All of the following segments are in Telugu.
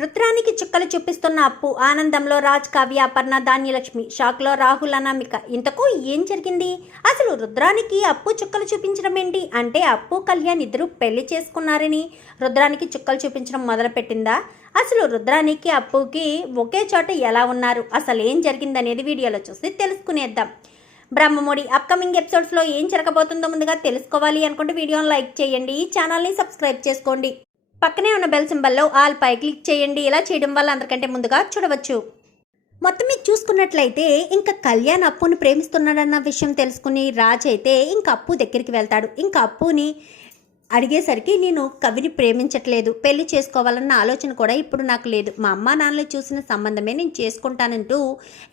రుద్రానికి చుక్కలు చూపిస్తున్న అప్పు ఆనందంలో రాజ్ కావ్య అపర్ణ ధాన్యలక్ష్మి. షాక్లో రాహుల్ అనామిక. ఇంతకు ఏం జరిగింది? అసలు రుద్రానికి అప్పు చుక్కలు చూపించడం ఏంటి? అంటే అప్పు కళ్యాణ్ ఇద్దరు పెళ్ళి చేసుకున్నారని. రుద్రానికి చుక్కలు చూపించడం మొదలుపెట్టిందా? అసలు రుద్రానికి అప్పుకి ఒకే చోట ఎలా ఉన్నారు? అసలు ఏం జరిగిందనేది వీడియోలో చూసి తెలుసుకునేద్దాం. బ్రహ్మముడి అప్కమింగ్ ఎపిసోడ్స్లో ఏం జరగబోతుందో ముందుగా తెలుసుకోవాలి అనుకుంటే వీడియోని లైక్ చేయండి ఈ ఛానల్ని సబ్స్క్రైబ్ చేసుకోండి. పక్కనే ఉన్న బెల్ సింబల్లో ఆల్ పై క్లిక్ చేయండి. ఇలా చేయడం వల్ల అందరికంటే ముందుగా చూడవచ్చు. మొత్తం మీద చూసుకున్నట్లయితే ఇంకా కళ్యాణ్ అప్పుని ప్రేమిస్తున్నాడన్న విషయం తెలుసుకుని రాజ్ అయితే ఇంకా అప్పు దగ్గరికి వెళ్తాడు. ఇంకా అప్పుని అడిగేసరికి నేను కవిని ప్రేమించట్లేదు. పెళ్ళి చేసుకోవాలన్న ఆలోచన కూడా ఇప్పుడు నాకు లేదు. మా అమ్మా నాన్నలు చూసిన సంబంధమే నేను చేసుకుంటానంటూ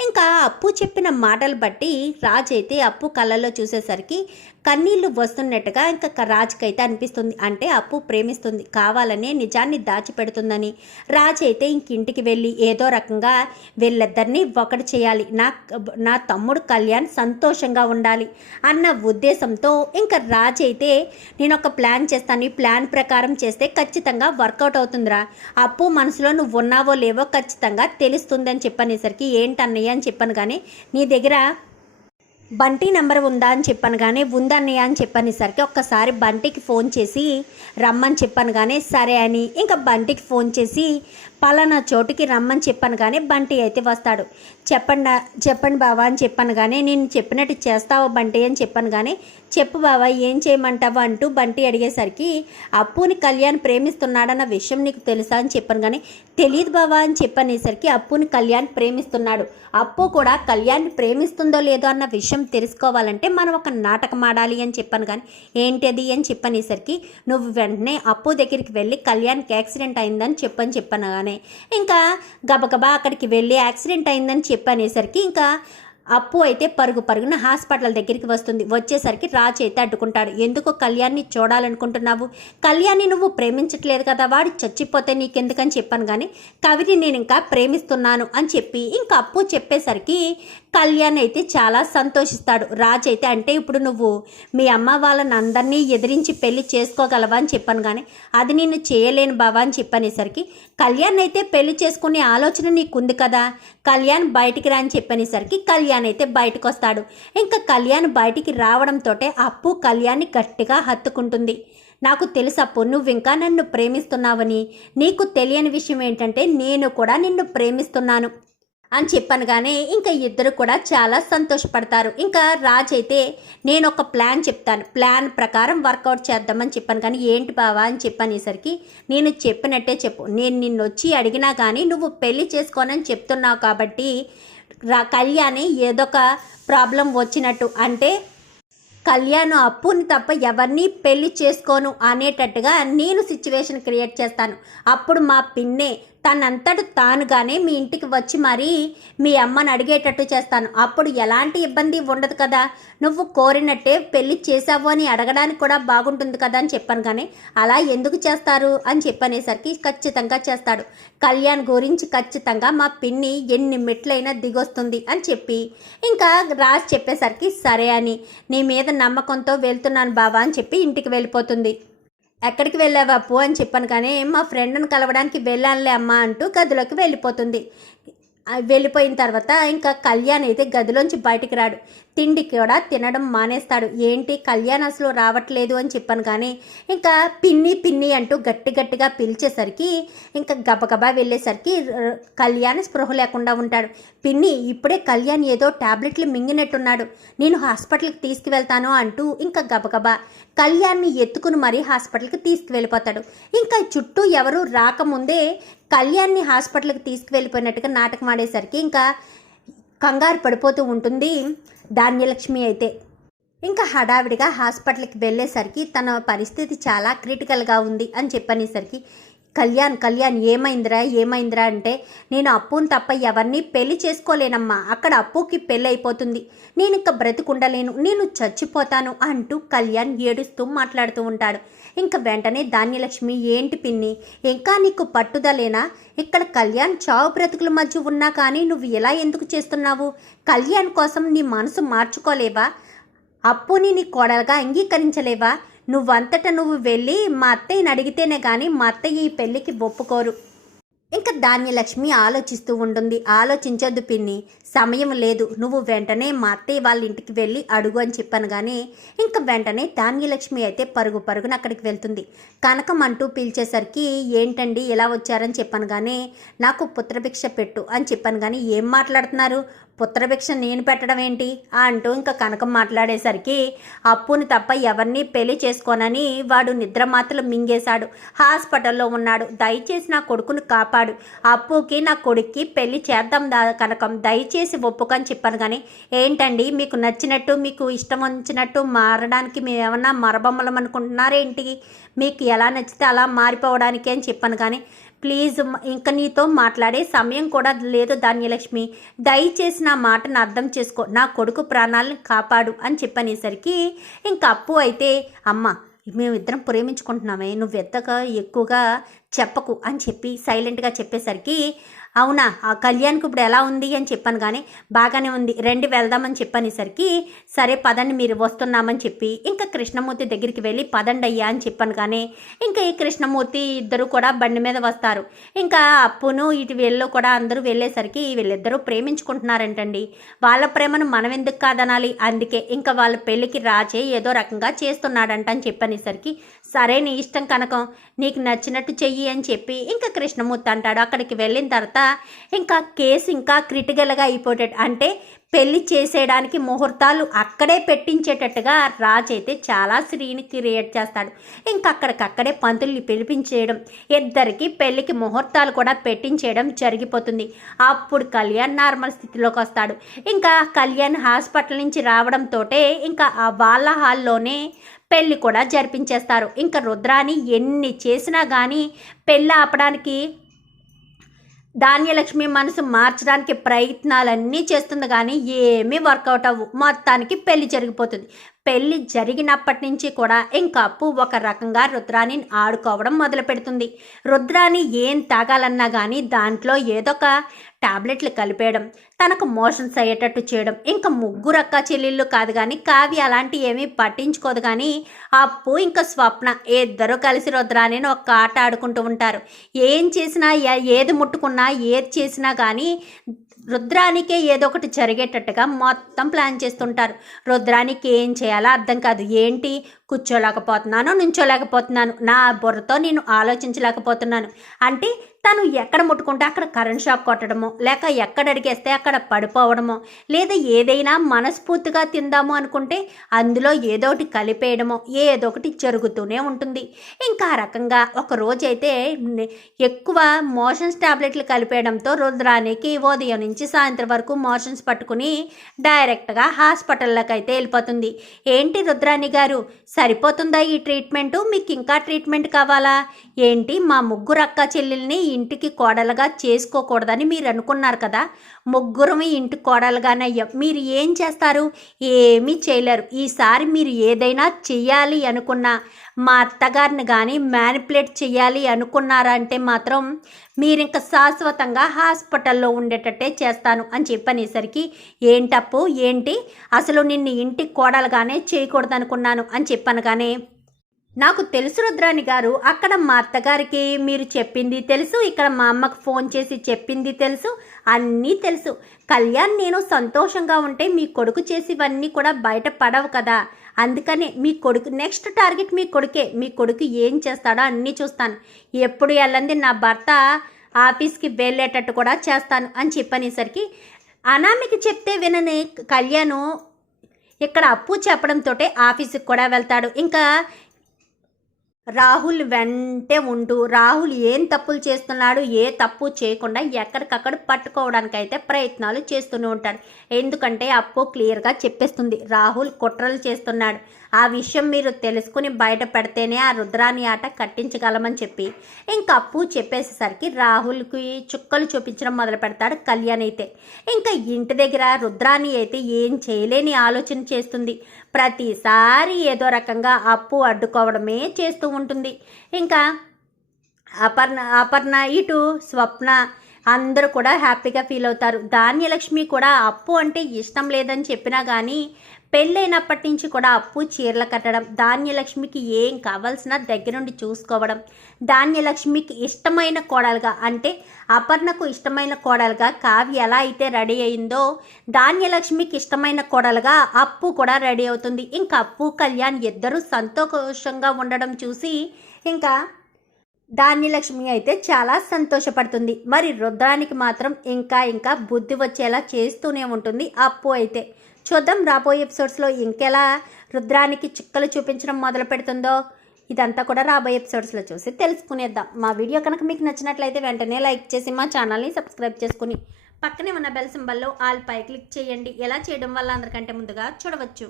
ఇంకా అప్పు చెప్పిన మాటలు బట్టి రాజ్ అయితే అప్పు కళ్ళల్లో చూసేసరికి కన్నీళ్ళు వస్తున్నట్టుగా ఇంకా రాజుకి అయితే అనిపిస్తుంది. అంటే అప్పు ప్రేమిస్తుంది. కావాలనే నిజాన్ని దాచిపెడుతుందని. రాజు అయితే ఇంక ఇంటికి వెళ్ళి ఏదో రకంగా వీళ్ళిద్దరిని ఒకటి చేయాలి. నా నా తమ్ముడు కళ్యాణ్ సంతోషంగా ఉండాలి అన్న ఉద్దేశంతో ఇంకా రాజు అయితే నేను ఒక ప్లాన్ చేస్తాను. ఈ ప్లాన్ ప్రకారం చేస్తే ఖచ్చితంగా వర్కౌట్ అవుతుందిరా. అప్పు మనసులో నువ్వు ఉన్నావో లేవో ఖచ్చితంగా తెలుస్తుందని చెప్పనేసరికి ఏంటన్నయ్య అని చెప్పాను కానీ నీ దగ్గర బంటి నెంబర్ ఉందా అని చెప్పాను కానీ ఉందన్నయ్య అని చెప్పనేసరికి ఒక్కసారి బంటికి ఫోన్ చేసి రమ్మని చెప్పాను కానీ సరే అని. ఇంకా బంటికి ఫోన్ చేసి పలానా చోటుకి రమ్మని చెప్పాను కానీ బంటి అయితే వస్తాడు. చెప్పండి చెప్పండి బావా అని చెప్పాను కానీ నేను చెప్పినట్టు చేస్తావా బంటి అని చెప్పాను కానీ చెప్పు బావా ఏం చేయమంటావా అంటూ బంటి అడిగేసరికి అప్పుని కళ్యాణ్ ప్రేమిస్తున్నాడన్న విషయం నీకు తెలుసా అని చెప్పాను కానీ తెలియదు బావా అని చెప్పనేసరికి అప్పుని కళ్యాణ్ ప్రేమిస్తున్నాడు. అప్పు కూడా కళ్యాణ్ ప్రేమిస్తుందో లేదో అన్న విషయం తెలుసుకోవాలంటే మనం ఒక నాటకం ఆడాలి అని చెప్పాను కానీ ఏంటది అని చెప్పనేసరికి నువ్వు వెంటనే అప్పు దగ్గరికి వెళ్ళి కళ్యాణ్కి యాక్సిడెంట్ అయిందని చెప్పని చెప్పాను కానీ ఇంకా గబగబా అక్కడికి వెళ్ళి యాక్సిడెంట్ అయిందని చెప్పనేసరికి ఇంకా అప్పు అయితే పరుగు పరుగున హాస్పిటల్ దగ్గరికి వస్తుంది. వచ్చేసరికి రాజ్ అయితే అడ్డుకుంటాడు. ఎందుకు కళ్యాణ్ని చూడాలనుకుంటున్నావు? కళ్యాణ్ని నువ్వు ప్రేమించట్లేదు కదా వాడు చచ్చిపోతే నీకెందుకని చెప్పాను కానీ కవిని నేను ఇంకా ప్రేమిస్తున్నాను అని చెప్పి ఇంకా అప్పు చెప్పేసరికి కళ్యాణ్ అయితే చాలా సంతోషిస్తాడు. రాజ్ అయితే అంటే ఇప్పుడు నువ్వు మీ అమ్మ వాళ్ళని అందరినీ ఎదిరించి పెళ్ళి చేసుకోగలవా అని చెప్పాను కానీ అది నేను చేయలేను బావా అని చెప్పనేసరికి కళ్యాణ్ అయితే పెళ్ళి చేసుకునే ఆలోచన నీకుంది కదా? కళ్యాణ్ బయటికి రా అని చెప్పనేసరికి కళ్యాణ్ అయితే బయటకు వస్తాడు ఇంకా కళ్యాణ్ బయటికి రావడంతో అప్పు కళ్యాణ్ని గట్టిగా హత్తుకుంటుంది. నాకు తెలుసు అప్పు నువ్వు ఇంకా నన్ను ప్రేమిస్తున్నావని. నీకు తెలియని విషయం ఏంటంటే నేను కూడా నిన్ను ప్రేమిస్తున్నాను అని చెప్పనగానే కానీ ఇంకా ఇద్దరు కూడా చాలా సంతోషపడతారు. ఇంకా రాజ్ అయితే నేను ఒక ప్లాన్ చెప్తాను. ప్లాన్ ప్రకారం వర్కౌట్ చేద్దామని చెప్పాను కానీ ఏంటి బావా అని చెప్పనేసరికి నేను చెప్పినట్టే చెప్పు. నేను నిన్ను వచ్చి అడిగినా కానీ నువ్వు పెళ్ళి చేసుకోనని చెప్తున్నావు కాబట్టి కళ్యాణి ఏదొక ప్రాబ్లం వచ్చినట్టు అంటే కళ్యాణ్ అప్పుని తప్ప ఎవరిని పెళ్ళి చేసుకోను అనేటట్టుగా నేను సిచ్యువేషన్ క్రియేట్ చేస్తాను. అప్పుడు మా పిన్నే తనంతడు తానుగానే మీ ఇంటికి వచ్చి మరీ మీ అమ్మని అడిగేటట్టు చేస్తాను. అప్పుడు ఎలాంటి ఇబ్బంది ఉండదు కదా. నువ్వు కోరినట్టే పెళ్ళి చేసావు అని అడగడానికి కూడా బాగుంటుంది కదా అని చెప్పాను కానీ అలా ఎందుకు చేస్తారు అని చెప్పనేసరికి ఖచ్చితంగా చేస్తాడు. కళ్యాణ్ గురించి ఖచ్చితంగా మా పిన్ని ఎన్ని మెట్లైనా దిగొస్తుంది అని చెప్పి ఇంకా రాజ్ చెప్పేసరికి సరే అని నీ మీద నమ్మకంతో వెళ్తున్నాను బావా అని చెప్పి ఇంటికి వెళ్ళిపోతుంది. ఎక్కడికి వెళ్ళావా అప్పు అని చెప్పాను కానీ మా ఫ్రెండ్ని కలవడానికి వెళ్ళానులే అమ్మా అంటూ గదిలోకి వెళ్ళిపోతుంది. వెళ్ళిపోయిన తర్వాత ఇంకా కళ్యాణ్ అయితే గదిలోంచి బయటికి రాడు. తిండి కూడా తినడం మానేస్తాడు. ఏంటి? కళ్యాణ్ అసలు రావట్లేదు అని చెప్పాను కానీ ఇంకా పిన్ని పిన్ని అంటూ గట్టి గట్టిగా పిలిచేసరికి ఇంకా గబగబా వెళ్ళేసరికి కళ్యాణ్ స్పృహ లేకుండా ఉంటాడు. పిన్ని ఇప్పుడే కళ్యాణ్ ఏదో టాబ్లెట్లు మింగినట్టున్నాడు. నేను హాస్పిటల్కి తీసుకువెళ్తాను అంటూ ఇంకా గబగబా కళ్యాణ్ని ఎత్తుకుని మరీ హాస్పిటల్కి తీసుకువెళ్ళిపోతాడు. ఇంకా చుట్టూ ఎవరు రాకముందే కళ్యాణ్ని హాస్పిటల్కి తీసుకువెళ్ళిపోయినట్టుగా నాటకం ఆడేసరికి ఇంకా కంగారు పడిపోతూ ఉంటుంది ధాన్యలక్ష్మి అయితే. ఇంకా హడావిడిగా హాస్పిటల్కి వెళ్ళేసరికి తన పరిస్థితి చాలా క్రిటికల్గా ఉంది అని చెప్పనేసరికి కళ్యాణ్ కళ్యాణ్ ఏమైందిరా ఏమైందిరా అంటే నేను అప్పుని తప్ప ఎవరిని పెళ్ళి చేసుకోలేనమ్మా. అక్కడ అప్పుకి పెళ్ళి అయిపోతుంది నేను ఇంకా బ్రతికుండలేను. నేను చచ్చిపోతాను అంటూ కళ్యాణ్ ఏడుస్తూ మాట్లాడుతూ ఉంటాడు. ఇంకా వెంటనే ధాన్యలక్ష్మి ఏంటి పిన్ని? ఇంకా నీకు పట్టుదలేనా? ఇక్కడ కళ్యాణ్ చావు బ్రతుకుల మధ్య ఉన్నా కానీ నువ్వు ఇలా ఎందుకు చేస్తున్నావు? కళ్యాణ్ కోసం నీ మనసు మార్చుకోలేవా? అప్పుని నీ కోడలుగా అంగీకరించలేవా? నువ్వంతట నువ్వు వెళ్ళి మా అత్తయ్యని అడిగితేనే కానీ మా అత్తయ్య ఈ పెళ్ళికి ఒప్పుకోరు. ఇంకా ధాన్యలక్ష్మి ఆలోచిస్తూ ఉంటుంది. ఆలోచించొద్దు పిన్ని. సమయం లేదు. నువ్వు వెంటనే మా అత్తయ్య వాళ్ళ ఇంటికి వెళ్ళి అడుగు అని చెప్పాను కానీ ఇంకా వెంటనే ధాన్యలక్ష్మి అయితే పరుగు పరుగున అక్కడికి వెళ్తుంది. కనకం అంటూ పిలిచేసరికి ఏంటండి? ఎలా వచ్చారని చెప్పాను కానీ నాకు పుత్రభిక్ష పెట్టు అని చెప్పాను కానీ ఏం మాట్లాడుతున్నారు? పుత్రభిక్ష నేను పెట్టడం ఏంటి? అంటూ ఇంకా కనకం మాట్లాడేసరికి అప్పుని తప్ప ఎవరిని పెళ్ళి చేసుకోనని వాడు నిద్ర మాత్రలు మింగేశాడు. హాస్పిటల్లో ఉన్నాడు. దయచేసి నా కొడుకును కాపాడు. అప్పుకి నా కొడుక్కి పెళ్ళి చేద్దాం దా కనకం. దయచేసి ఒప్పుకొని చెప్పాను కానీ ఏంటండి? మీకు నచ్చినట్టు మీకు ఇష్టం వచ్చినట్టు మారడానికి మేమేమన్నా మరబొమ్మలం అనుకుంటున్నారేంటి మీకు ఎలా నచ్చితే అలా మారిపోవడానికి అని చెప్పాను కానీ ప్లీజ్ ఇంకా నీతో మాట్లాడే సమయం కూడా లేదు ధాన్యలక్ష్మి. దయచేసి నా మాటను అర్థం చేసుకో. నా కొడుకు ప్రాణాలను కాపాడు అని చెప్పనేసరికి ఇంకా అప్పు అయితే అమ్మ మేమిద్దరం ప్రేమించుకుంటున్నామే. నువ్వు ఎద్దక ఎక్కువగా చెప్పకు అని చెప్పి సైలెంట్గా చెప్పేసరికి అవునా ఆ కళ్యాణ్కి ఇప్పుడు ఎలా ఉంది? అని చెప్పాను కానీ బాగానే ఉంది. రెండు వెళ్దామని చెప్పనేసరికి సరే పదండి మీరు వస్తున్నామని చెప్పి ఇంకా కృష్ణమూర్తి దగ్గరికి వెళ్ళి పదండి అయ్యా అని చెప్పాను కానీ ఇంకా ఈ కృష్ణమూర్తి ఇద్దరు కూడా బండి మీద వస్తారు. ఇంకా అప్పును ఇటు వీళ్ళు కూడా అందరూ వెళ్ళేసరికి వీళ్ళిద్దరూ ప్రేమించుకుంటున్నారంటండి. వాళ్ళ ప్రేమను మనం ఎందుకు కాదనాలి? అందుకే ఇంకా వాళ్ళ పెళ్ళికి రాజే ఏదో రకంగా చేస్తున్నాడంట అని చెప్పనేసరికి సరే నీ ఇష్టం కనకం. నీకు నచ్చినట్టు చెయ్యి. అని చెప్పి ఇంకా కృష్ణమూర్తి అంటాడు. అక్కడికి వెళ్ళిన తర్వాత ఇంకా కేసు ఇంకా క్రిటికల్గా అయిపోయేటట్టు అంటే పెళ్ళి చేసేయడానికి ముహూర్తాలు అక్కడే పెట్టించేటట్టుగా రాజ్ అయితే చాలా శ్రీని క్రియేట్ చేస్తాడు. ఇంకా అక్కడికక్కడే పంతుల్ని పిలిపించేయడం ఇద్దరికి పెళ్ళికి ముహూర్తాలు కూడా పెట్టించేయడం జరిగిపోతుంది. అప్పుడు కళ్యాణ్ నార్మల్ స్థితిలోకి వస్తాడు. ఇంకా కళ్యాణ్ హాస్పిటల్ నుంచి రావడంతో ఇంకా ఆ వాళ్ళ హాల్లోనే పెళ్ళి కూడా జరిపించేస్తారు. ఇంకా రుద్రాని ఎన్ని చేసినా కానీ పెళ్ళి ఆపడానికి ధాన్యలక్ష్మి మనసు మార్చడానికి ప్రయత్నాలన్నీ చేస్తుంది కానీ ఏమీ వర్కౌట్ అవ్వు. మొత్తానికి పెళ్ళి జరిగిపోతుంది. పెళ్ళి జరిగినప్పటి నుంచి కూడా ఇంకా అప్పు ఒక రకంగా రుద్రాని ఆడుకోవడం మొదలు పెడుతుంది రుద్రాని ఏం తాగాలన్నా కానీ దాంట్లో ఏదొక టాబ్లెట్లు కలిపేయడం తనకు మోషన్స్ అయ్యేటట్టు చేయడం ఇంకా ముగ్గురు అక్క చెల్లెళ్ళు కాదు కానీ కావి అలాంటి ఏమీ పట్టించుకోదు కానీ అప్పు ఇంకా స్వప్న ఇద్దరు కలిసి రుద్రాని ఒక ఆట ఆడుకుంటూ ఉంటారు. ఏం చేసినా ఏ- ఏది ముట్టుకున్నా ఏది చేసినా కానీ రుద్రానికే ఏదో ఒకటి జరిగేటట్టుగా మొత్తం ప్లాన్ చేస్తుంటారు. రుద్రానికి ఏం చేయాలో అర్థం కాదు. ఏంటి? కూర్చోలేకపోతున్నాను నుంచోలేకపోతున్నాను. నా బుర్రతో నేను ఆలోచించలేకపోతున్నాను. అంటే తను ఎక్కడ ముట్టుకుంటే అక్కడ కరెంట్ షాక్ కొట్టడమో లేక ఎక్కడ అడిగేస్తే అక్కడ పడిపోవడమో లేదా ఏదైనా మనస్ఫూర్తిగా తిందాము అనుకుంటే అందులో ఏదో ఒకటి కలిపేయడమో ఏదో ఒకటి జరుగుతూనే ఉంటుంది. ఇంకా ఆ రకంగా ఒక రోజైతే ఎక్కువ మోషన్స్ టాబ్లెట్లు కలిపేయడంతో రుద్రానికి ఉదయం నుంచి సాయంత్రం వరకు మోషన్స్ పట్టుకుని డైరెక్ట్గా హాస్పిటల్లోకి అయితే వెళ్ళిపోతుంది. ఏంటి రుద్రాణి గారు? సరిపోతుందా ఈ ట్రీట్మెంటు? మీకు ఇంకా ట్రీట్మెంట్ కావాలా? ఏంటి మా ముగ్గురు అక్క చెల్లెల్ని ఇంటికి కోడలుగా చేసుకోకూడదని మీరు అనుకున్నారు కదా? ముగ్గురం ఇంటి కోడలుగానయ్యాం. మీరు ఏం చేస్తారు? ఏమీ చేయలేరు. ఈసారి మీరు ఏదైనా చెయ్యాలి అనుకున్నా మా అత్తగారిని కానీ మ్యానిపులేట్ చేయాలి అనుకున్నారంటే మాత్రం మీరు ఇంకా శాశ్వతంగా హాస్పిటల్లో ఉండేటట్టే చేస్తాను అని చెప్పనేసరికి ఏంటప్పు? ఏంటి? అసలు నిన్ను ఇంటి కోడలుగానే చేయకూడదనుకున్నాను అని చెప్పాను కానీ నాకు తెలుసు రుద్రాణి గారు అక్కడ మా అత్తగారికి మీరు చెప్పింది తెలుసు ఇక్కడ మా అమ్మకు ఫోన్ చేసి చెప్పింది తెలుసు అన్నీ తెలుసు. కళ్యాణ్ నేను సంతోషంగా ఉంటే మీ కొడుకు చేసివన్నీ కూడా బయట పడవు కదా. అందుకనే మీ కొడుకు నెక్స్ట్ టార్గెట్ మీ కొడుకే. మీ కొడుకు ఏం చేస్తాడో అన్నీ చూస్తాను. ఎప్పుడు వెళ్ళంది నా భర్త ఆఫీస్కి వెళ్ళేటట్టు కూడా చేస్తాను అని చెప్పనేసరికి అనామికి చెప్తే వినని కళ్యాణ్ ఇక్కడ అప్పు చెప్పడంతో ఆఫీస్కి కూడా వెళ్తాడు. ఇంకా రాహుల్ వెంటే ఉంటూ రాహుల్ ఏం తప్పులు చేస్తున్నాడు ఏ తప్పు చేయకుండా ఎక్కడికక్కడ పట్టుకోవడానికైతే ప్రయత్నాలు చేస్తూనే ఉంటాడు. ఎందుకంటే అప్పు క్లియర్గా చెప్పేస్తుంది రాహుల్ కుట్రలు చేస్తున్నాడు. ఆ విషయం మీరు తెలుసుకుని బయట పెడితేనే ఆ రుద్రాని ఆట కట్టించగలమని చెప్పి. ఇంకా అప్పు చెప్పేసేసరికి రాహుల్కి చుక్కలు చూపించడం మొదలు పెడతాడు కళ్యాణ్ అయితే. ఇంకా ఇంటి దగ్గర రుద్రాని అయితే ఏం చేయలేని ఆలోచన చేస్తుంది. ప్రతిసారి ఏదో రకంగా అప్పు అడ్డుకోవడమే చేస్తూ ఉంటుంది. ఇంకా అపర్ణ అపర్ణ ఇటు స్వప్న అందరూ కూడా హ్యాపీగా ఫీల్ అవుతారు. ధాన్యలక్ష్మి కూడా అప్పు అంటే ఇష్టం లేదని చెప్పినా కానీ పెళ్ళైనప్పటి నుంచి కూడా అప్పు చీరలు కట్టడం ధాన్యలక్ష్మికి ఏం కావాల్సిన దగ్గరుండి చూసుకోవడం ధాన్యలక్ష్మికి ఇష్టమైన కోడలుగా అంటే అపర్ణకు ఇష్టమైన కోడలుగా కావ్య ఎలా అయితే రెడీ అయిందో ధాన్యలక్ష్మికి ఇష్టమైన కోడలుగా అప్పు కూడా రెడీ అవుతుంది. ఇంకా అప్పు కళ్యాణ్ ఇద్దరూ సంతోషంగా ఉండడం చూసి ఇంకా ధాన్యలక్ష్మి అయితే చాలా సంతోషపడుతుంది. మరి రుద్రానికి మాత్రం ఇంకా ఇంకా బుద్ధి వచ్చేలా చేస్తూనే ఉంటుంది అప్పు అయితే. చూద్దాం రాబోయే ఎపిసోడ్స్లో ఇంకెలా రుద్రానికి చిక్కలు చూపించడం మొదలు పెడుతుందో. ఇదంతా కూడా రాబోయే ఎపిసోడ్స్లో చూసి తెలుసుకునేద్దాం. మా వీడియో కనుక మీకు నచ్చినట్లయితే వెంటనే లైక్ చేసి మా ఛానల్ని సబ్స్క్రైబ్ చేసుకుని పక్కనే ఉన్న బెల్ సింబల్లో ఆల్ పై క్లిక్ చేయండి. ఎలా చేయడం వల్ల అందరికంటే ముందుగా చూడవచ్చు.